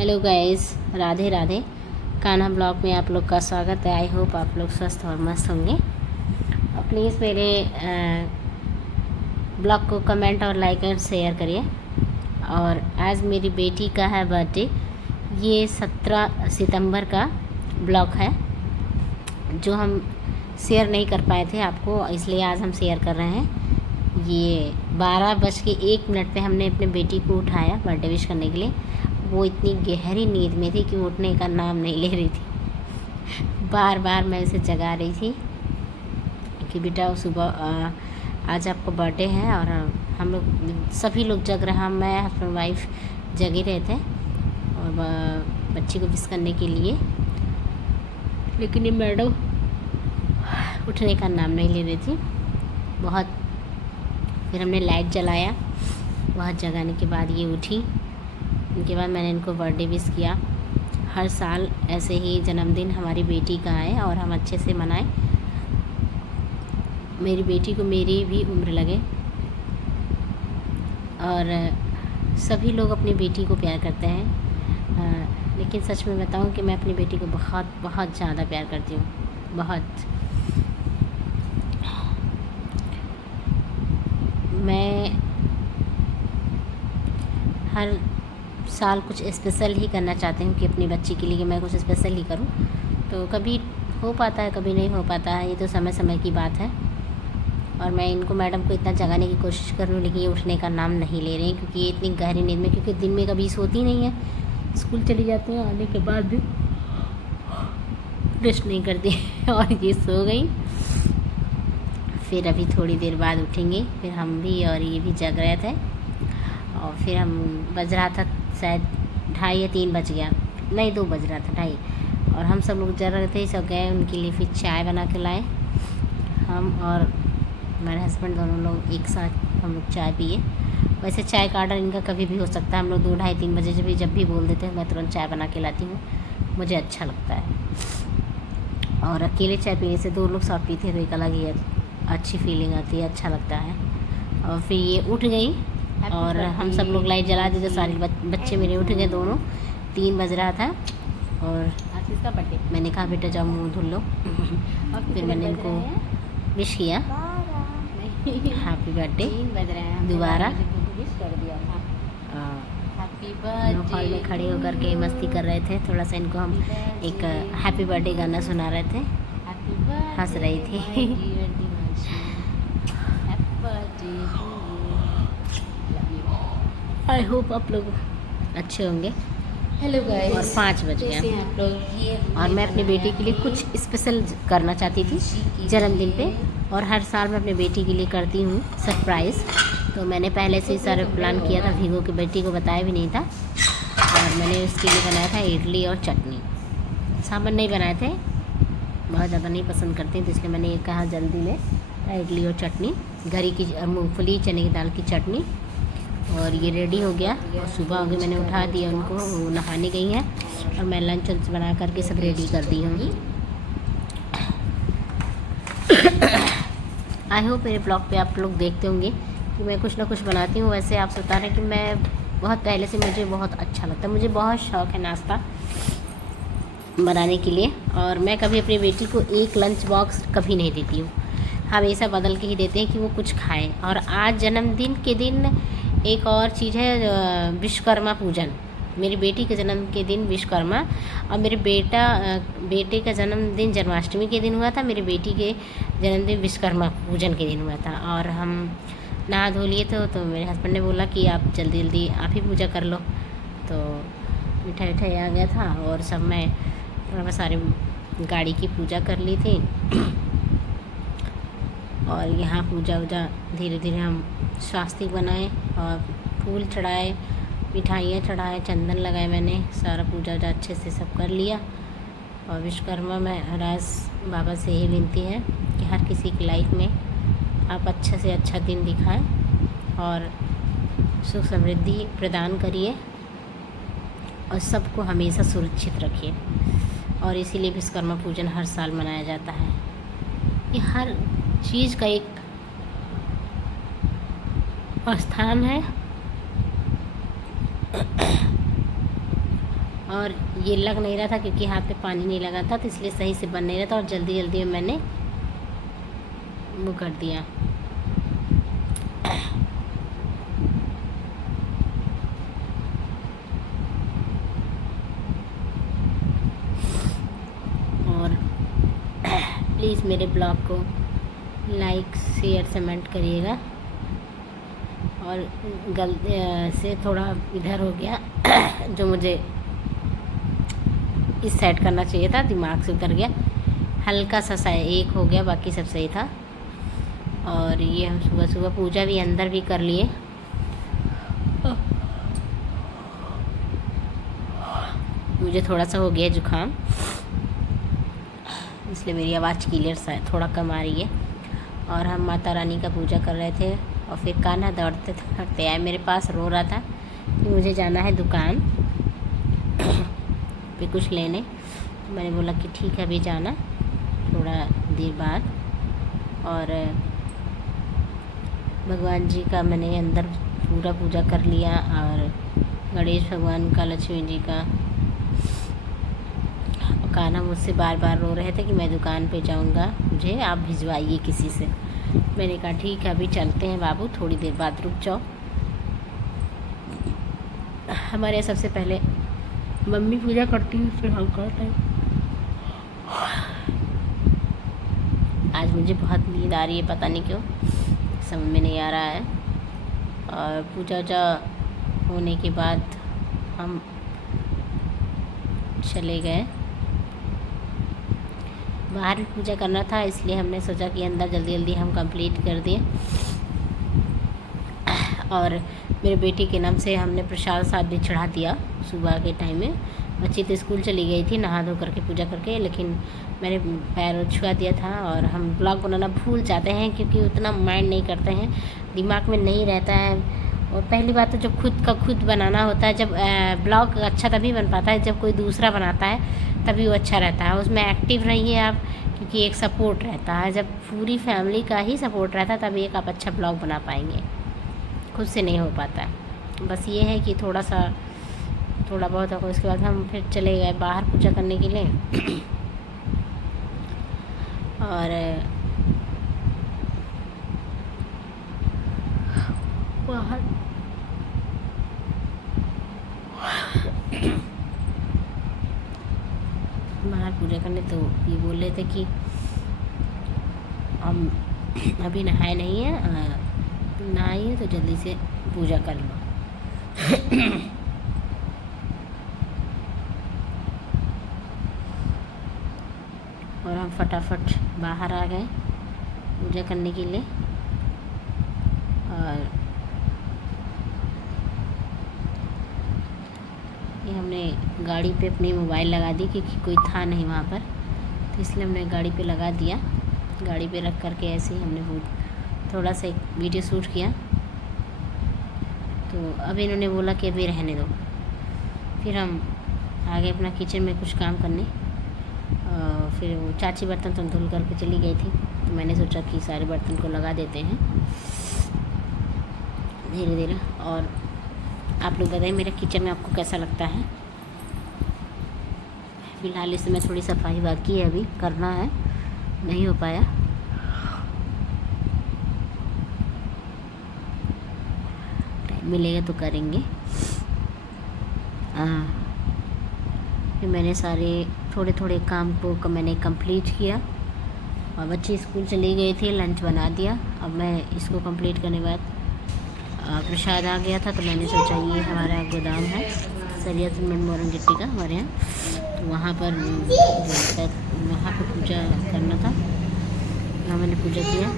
Hello guys, Radhe Radhe. Kanha blog में आप लोग का स्वागत है। आई होप आप लोग स्वस्थ और मस्त होंगे। और प्लीज़ मेरे ब्लॉग को कमेंट और लाइक और शेयर करिए। और आज मेरी बेटी का है बर्थडे। ये 17 सितंबर का ब्लॉग है जो हम शेयर नहीं कर पाए थे आपको, इसलिए आज हम शेयर कर रहे हैं। ये 12:01 पे हमने अपने बेटी को उठाया बर्थडे विश करने के लिए। वो इतनी गहरी नींद में थी कि उठने का नाम नहीं ले रही थी। बार बार मैं उसे जगा रही थी कि बेटा सुबह आज आपका बर्थडे है। और हम लोग सभी लोग जग रहे, मैं हस्बैंड वाइफ जगे रहे थे और बच्ची को विश करने के लिए, लेकिन ये मैडम उठने का नाम नहीं ले रही थी बहुत। फिर हमने लाइट जलाया, बहुत जगाने के बाद ये उठी। उनके बाद मैंने इनको बर्थडे विश किया। हर साल ऐसे ही जन्मदिन हमारी बेटी का आए और हम अच्छे से मनाएं। मेरी बेटी को मेरी भी उम्र लगे। और सभी लोग अपनी बेटी को प्यार करते हैं, लेकिन सच में बताऊं कि मैं अपनी बेटी को बहुत बहुत ज़्यादा प्यार करती हूँ, बहुत। मैं हर साल कुछ स्पेशल ही करना चाहती हूँ कि अपनी बच्ची के लिए कि मैं कुछ स्पेशल ही करूँ। तो कभी हो पाता है, कभी नहीं हो पाता है, ये तो समय समय की बात है। और मैं इनको मैडम को इतना जगाने की कोशिश कर रही हूँ, लेकिन ये उठने का नाम नहीं ले रहे हैं क्योंकि ये इतनी गहरी नींद में, क्योंकि दिन में कभी सोती नहीं है, स्कूल चली जाती हैं, आने के बाद भी रेस्ट नहीं करती और ये सो गई। फिर अभी थोड़ी देर बाद उठेंगे, फिर हम भी और ये भी जग रहे थे। और फिर हम बज रहा था शायद 2:30 या 3 बज गया, नहीं 2 बज रहा था, 2:30। और हम सब लोग जग रहे थे, सब गए उनके लिए। फिर चाय बना के लाए, हम और मेरे हस्बैंड दोनों लोग एक साथ हम लोग चाय पिए। वैसे चाय का ऑर्डर इनका कभी भी हो सकता है। हम लोग 2, 2:30, 3 बजे जब भी बोल देते हैं मैं तुरंत चाय बना के लाती हूँ, मुझे अच्छा लगता है। और अकेले चाय पीने से 2 लोग साथ पीते हैं तो एक अलग ही अच्छी फीलिंग आती है, अच्छा लगता है। और फिर ये उठ गई और हम सब लोग लाइट जला दी, तो सारे बच्चे मेरे उठ गए दोनों। 3 बज रहा था और इसका बर्थडे, मैंने कहा बेटा जाओ मुँह धुल लो। और फिर मैंने इनको विश किया हैप्पी बर्थडे दोबारा। हॉल में खड़े होकर के मस्ती कर रहे थे। थोड़ा सा इनको हम एक हैप्पी बर्थडे गाना सुना रहे थे, हंस रही थी। आई होप आप लोग अच्छे होंगे। हेलो गाइस, और 5 बज गया और मैं अपनी बेटी के लिए कुछ स्पेशल करना चाहती थी जन्मदिन पे। और हर साल मैं अपनी बेटी के लिए करती हूँ सरप्राइज़। तो मैंने पहले से ही सारा प्लान किया था, भीगो की बेटी को बताया भी नहीं था। और मैंने उसके लिए बनाया था इडली और चटनी। सामान नहीं बनाए थे, बहुत ज़्यादा नहीं पसंद करती, तो इसलिए मैंने ये कहा जल्दी में इडली और चटनी, घरी की मूँगफली चने की दाल की चटनी। और ये रेडी हो गया और सुबह हो गई, मैंने उठा दिया उनको, वो नहाने गई हैं और मैं लंच बना करके सब रेडी कर दी हूँ। आई होप मेरे ब्लॉग पे आप लोग देखते होंगे कि मैं कुछ ना कुछ बनाती हूँ। वैसे आप बता रहे हैं कि मैं बहुत पहले से, मुझे बहुत अच्छा लगता है, मुझे बहुत शौक़ है नाश्ता बनाने के लिए। और मैं कभी अपनी बेटी को एक लंच बॉक्स कभी नहीं देती हूँ, हमेशा बदल के ही देते हैं कि वो कुछ खाए। और आज जन्मदिन के दिन एक और चीज़ है, विश्वकर्मा पूजन। मेरी बेटी के जन्म के दिन विश्वकर्मा, और मेरे बेटे का जन्मदिन जन्माष्टमी के दिन हुआ था, मेरी बेटी के जन्मदिन विश्वकर्मा पूजन के दिन हुआ था। और हम नहा धो लिए थे, तो मेरे हस्बैंड ने बोला कि आप जल्दी जल्दी आप ही पूजा कर लो। तो मिठाई मिठाई आ गया था और सब मैं सारी गाड़ी की पूजा कर ली थी। और यहाँ पूजा वूजा धीरे धीरे हम स्वास्तिक बनाए और फूल चढ़ाए, मिठाइयाँ चढ़ाए, चंदन लगाए। मैंने सारा पूजा वूजा अच्छे से सब कर लिया। और विश्वकर्मा में राज बाबा से यही विनती है कि हर किसी की लाइफ में आप अच्छा से अच्छा दिन दिखाएं और सुख समृद्धि प्रदान करिए और सबको हमेशा सुरक्षित रखिए। और इसीलिए विश्वकर्मा पूजन हर साल मनाया जाता है। ये हर चीज़ का एक स्थान है और ये लग नहीं रहा था क्योंकि हाथ पे पानी नहीं लगा था, तो इसलिए सही से बन नहीं रहा था और जल्दी जल्दी में मैंने वो कर दिया। और प्लीज़ मेरे ब्लॉग को लाइक शेयर कमेंट करिएगा। और गलती से थोड़ा इधर हो गया जो मुझे इस साइड करना चाहिए था, दिमाग से उतर गया, हल्का सा एक हो गया, बाकी सब सही था। और ये हम सुबह सुबह पूजा भी अंदर भी कर लिए। मुझे थोड़ा सा हो गया जुकाम, इसलिए मेरी आवाज़ क्लियर सा थोड़ा कम आ रही है। और हम माता रानी का पूजा कर रहे थे और फिर कान्हा दौड़ते दौड़ते आए मेरे पास, रो रहा था कि मुझे जाना है दुकान पे कुछ लेने। तो मैंने बोला कि ठीक है अभी जाना, थोड़ा देर बाद। और भगवान जी का मैंने अंदर पूरा पूजा कर लिया, और गणेश भगवान का, लक्ष्मी जी का। और कान्हा मुझसे बार बार रो रहे थे कि मैं दुकान पे जाऊंगा, मुझे आप भिजवाइए किसी से। मैंने कहा ठीक है अभी चलते हैं बाबू, थोड़ी देर बाद रुक जाओ। हमारे यहाँ सबसे पहले मम्मी पूजा करती है, फिर हम करते हैं। आज मुझे बहुत नींद आ रही है, पता नहीं क्यों, समझ में नहीं आ रहा है। और पूजा वूजा होने के बाद हम चले गए। बाहर भी पूजा करना था, इसलिए हमने सोचा कि अंदर जल्दी जल्दी हम कंप्लीट कर दिए। और मेरे बेटी के नाम से हमने प्रसाद साथ भी चढ़ा दिया सुबह के टाइम में। बच्ची तो स्कूल चली गई थी नहा धो करके पूजा करके, लेकिन मैंने पैर छुआ दिया था। और हम ब्लॉग बनाना भूल जाते हैं क्योंकि उतना माइंड नहीं करते हैं, दिमाग में नहीं रहता है। और पहली बात तो जब खुद का खुद बनाना होता है, जब ब्लॉग अच्छा तभी बन पाता है जब कोई दूसरा बनाता है, तभी वो अच्छा रहता है। उसमें एक्टिव रहिए आप, क्योंकि एक सपोर्ट रहता है। जब पूरी फैमिली का ही सपोर्ट रहता है तभी एक आप अच्छा ब्लॉग बना पाएंगे, खुद से नहीं हो पाता है। बस ये है कि थोड़ा बहुत होगा। उसके बाद हम फिर चले गए बाहर पूजा करने के लिए। और बाहर पूजा करने तो ये बोल रहे थे कि हम अभी नहाए नहीं हैं, नहाइए तो जल्दी से पूजा कर लो। और हम फटाफट बाहर आ गए पूजा करने के लिए। और ये हमने गाड़ी पे अपनी मोबाइल लगा दी क्योंकि कोई था नहीं वहाँ पर, तो इसलिए हमने गाड़ी पे लगा दिया। गाड़ी पे रख करके ऐसे ही हमने वो थोड़ा सा एक वीडियो शूट किया। तो अब इन्होंने बोला कि अभी रहने दो। फिर हम आगे अपना किचन में कुछ काम करने। फिर वो चाची बर्तन तो धुल करके चली गई थी, तो मैंने सोचा कि सारे बर्तन को लगा देते हैं धीरे धीरे। और आप लोग बताइए मेरे किचन में आपको कैसा लगता है। फिलहाल इस समय थोड़ी सफाई बाकी है, अभी करना है, नहीं हो पाया। टाइम मिलेगा तो करेंगे। फिर मैंने सारे थोड़े थोड़े काम को मैंने कंप्लीट किया। और बच्ची स्कूल चली गई थी, लंच बना दिया। अब मैं इसको कंप्लीट करने के बाद प्रसाद आ गया था, तो मैंने सोचा ये हमारा गोदाम है सरिया सीमेंट मोरन गिट्टी का हमारे यहाँ, तो वहाँ पर वहाँ पर पूजा करना था। वहाँ मैंने पूजा किया।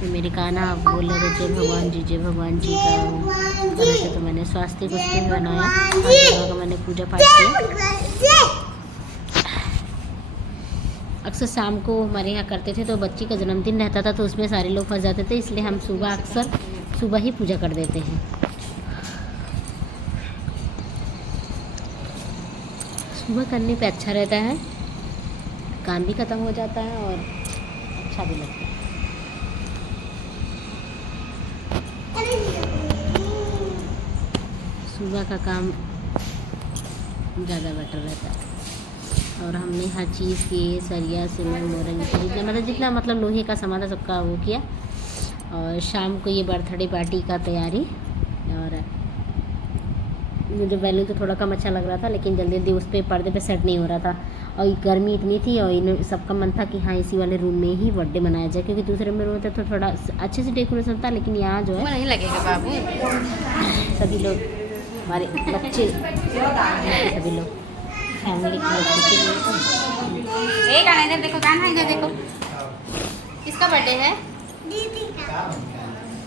तो मेरे कान्हा बोल रहे थे जय भगवान जी का कर रहे थे, तो मैंने स्वास्थ्य कुछ भी बनाया, का मैंने पूजा पाठ किया। अक्सर शाम को हमारे यहाँ करते थे, तो बच्ची का जन्मदिन रहता था तो उसमें सारे लोग फंस जाते थे, इसलिए हम सुबह अक्सर सुबह ही पूजा कर देते हैं। सुबह करने पे अच्छा रहता है, काम भी ख़त्म हो जाता है और अच्छा भी लगता है। सुबह का काम ज़्यादा बेटर रहता है। और हमने हर चीज़ की सरिया सीमेंट मोरंग जितना मतलब लोहे का सामान था सबका वो किया। और शाम को ये बर्थडे पार्टी का तैयारी। और मुझे बैलून तो थोड़ा कम अच्छा लग रहा था, लेकिन जल्दी जल्दी उस पर पर्दे पे सेट नहीं हो रहा था। और गर्मी इतनी थी और इन सबका मन था कि हाँ इसी वाले रूम में ही बर्थडे मनाया जाए, क्योंकि दूसरे में होता तो थोड़ा अच्छे से डेकोरेशन था, लेकिन यहाँ जो है नहीं लगेगा बाबू। सभी लोग हमारे बच्चे सभी लोग फैमिली एक गाना इधर देखो, गाना इधर देखो। किसका बर्थडे है?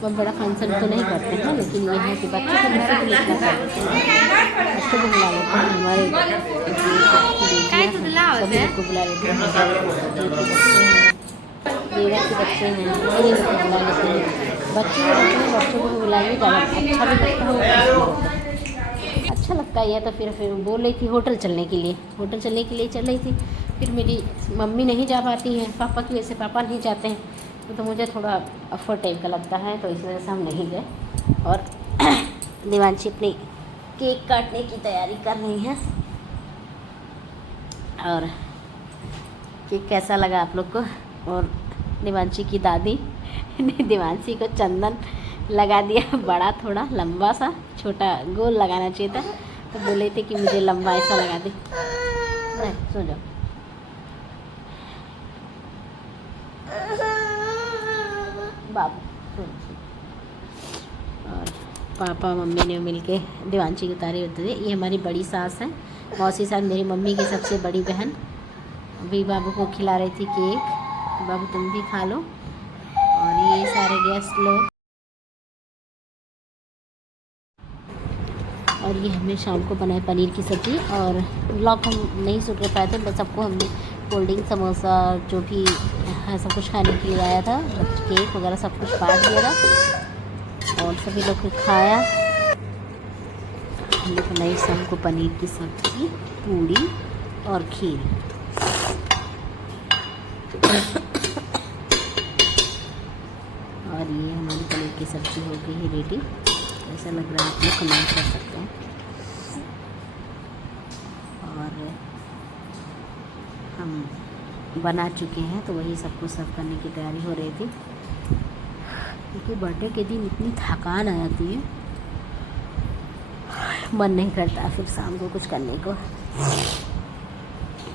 बहुत बड़ा फंक्शन तो नहीं करते हैं, लेकिन ये है कि बच्चों को बुला लेते हैं, बच्चों को बुला लेते हैं, हमारे सभी लोग को बुला लेते हैं, देवर के बच्चे हैं सभी लोग को बुला लेते हैं। बच्चों को बुलाइए ज़्यादा अच्छा भी लगता है, अच्छा लगता है। या तो फिर बोल रही थी होटल चलने के लिए चल रही थी। फिर मेरी मम्मी नहीं जा पाती हैं पापा की वजह से, पापा नहीं जाते हैं तो मुझे थोड़ा अफर्ट टाइप का लगता है, तो इस वजह से हम नहीं गए। और देवांशी अपनी केक काटने की तैयारी कर रही है। और केक कैसा लगा आप लोग को? और देवांशी की दादी ने देवांशी को चंदन लगा दिया, बड़ा थोड़ा लंबा सा, छोटा गोल लगाना चाहिए था, तो बोले थे कि मुझे लंबा ऐसा लगा दे। सो जाओ। बाबू और पापा मम्मी ने मिलके देवांशी की उतारे होते थे। ये हमारी बड़ी सास है, मौसी सास, मेरी मम्मी की सबसे बड़ी बहन। अभी बाबू को खिला रही थी केक, बाबू तुम भी खा लो। और ये सारे गेस्ट लोग। और ये हमने शाम को बनाए पनीर की सब्ज़ी। और ब्लॉग हम नहीं शूट कर पाए थे, बस सबको हमने कोल्ड ड्रिंक समोसा जो भी है सब कुछ खाने के लिए आया था, केक वगैरह सब कुछ बांट दिया था और सभी लोग को खाया। हमने बनाई शाम को पनीर की सब्ज़ी, पूड़ी और खीर। और ये हमारी पनीर की सब्ज़ी हो गई है रेडी। ऐसा लग रहा है आप लोग कमेंट कर सकते हैं। और हम बना चुके हैं, तो वही सबको सर्व करने की तैयारी हो रही थी, क्योंकि बर्थडे के दिन इतनी थकान आ जाती है, मन नहीं करता फिर शाम को कुछ करने को।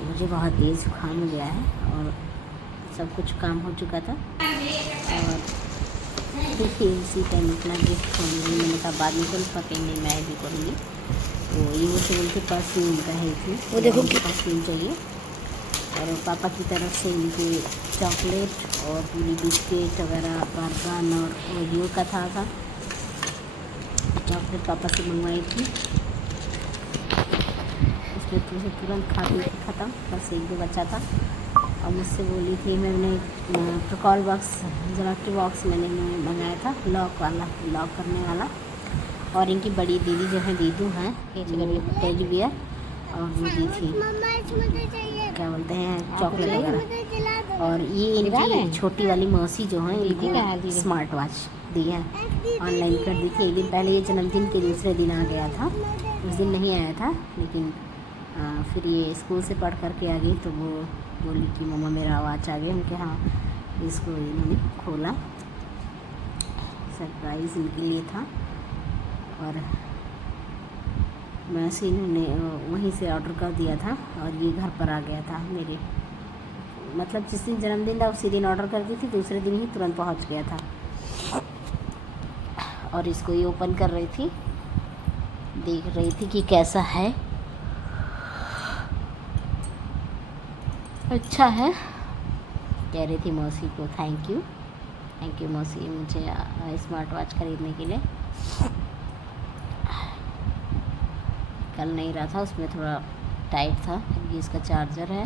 मुझे बहुत तेज़ जुकाम हो गया है और सब कुछ काम हो चुका था। और देखिए इसी टाइम इतना गिफ्ट करूँगी, मैंने कहा बाद में कल पकेंगे, मैं भी करूँगी। तो ये वो सिविल के परफ्यूम का है थी, वो देखो कि परफ्यूम चाहिए। और पापा की तरफ से इनके चॉकलेट और पूरी बिस्किट वगैरह बर्बन और ओरियो का था चॉकलेट पापा से मंगवाई थी। इसमें तुरंत खा पी ख़त्म, बस एक दो बचा था। और मुझसे बोली थी, मैंने प्रोकॉल बॉक्स जोमेट्री बॉक्स मैंने मंगाया था, लॉक करने वाला। और इनकी बड़ी दीदी जो है दीदू हैं, टेडी बियर, और वो दी थी क्या बोलते हैं चॉकलेट वगैरह। और ये इनकी छोटी वाली मौसी जो है इनको स्मार्ट वॉच दी है, ऑनलाइन कर दी थी। एक दिन पहले ये जन्मदिन के दूसरे दिन आ गया था, उस दिन नहीं आया था, लेकिन फिर ये स्कूल से पढ़ कर के आ गई, तो वो बोली कि मम्मा मेरा वॉच आ गया। उनके हाँ, इसको इन्होंने खोला, सरप्राइज़ इनके लिए था। और मैं से इन्होंने वहीं से ऑर्डर कर दिया था और ये घर पर आ गया था मेरे, मतलब जिस दिन जन्मदिन था उसी दिन ऑर्डर कर दी थी, दूसरे दिन ही तुरंत पहुंच गया था। और इसको ये ओपन कर रही थी, देख रही थी कि कैसा है। अच्छा है, कह रही थी मौसी को थैंक यू मौसी मुझे स्मार्ट वॉच खरीदने के लिए। कल नहीं रहा था, उसमें थोड़ा टाइट था, ये इसका चार्जर है।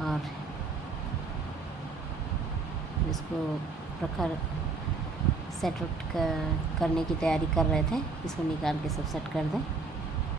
और इसको प्रखर सेट करने की तैयारी कर रहे थे, इसको निकाल के सब सेट कर दें।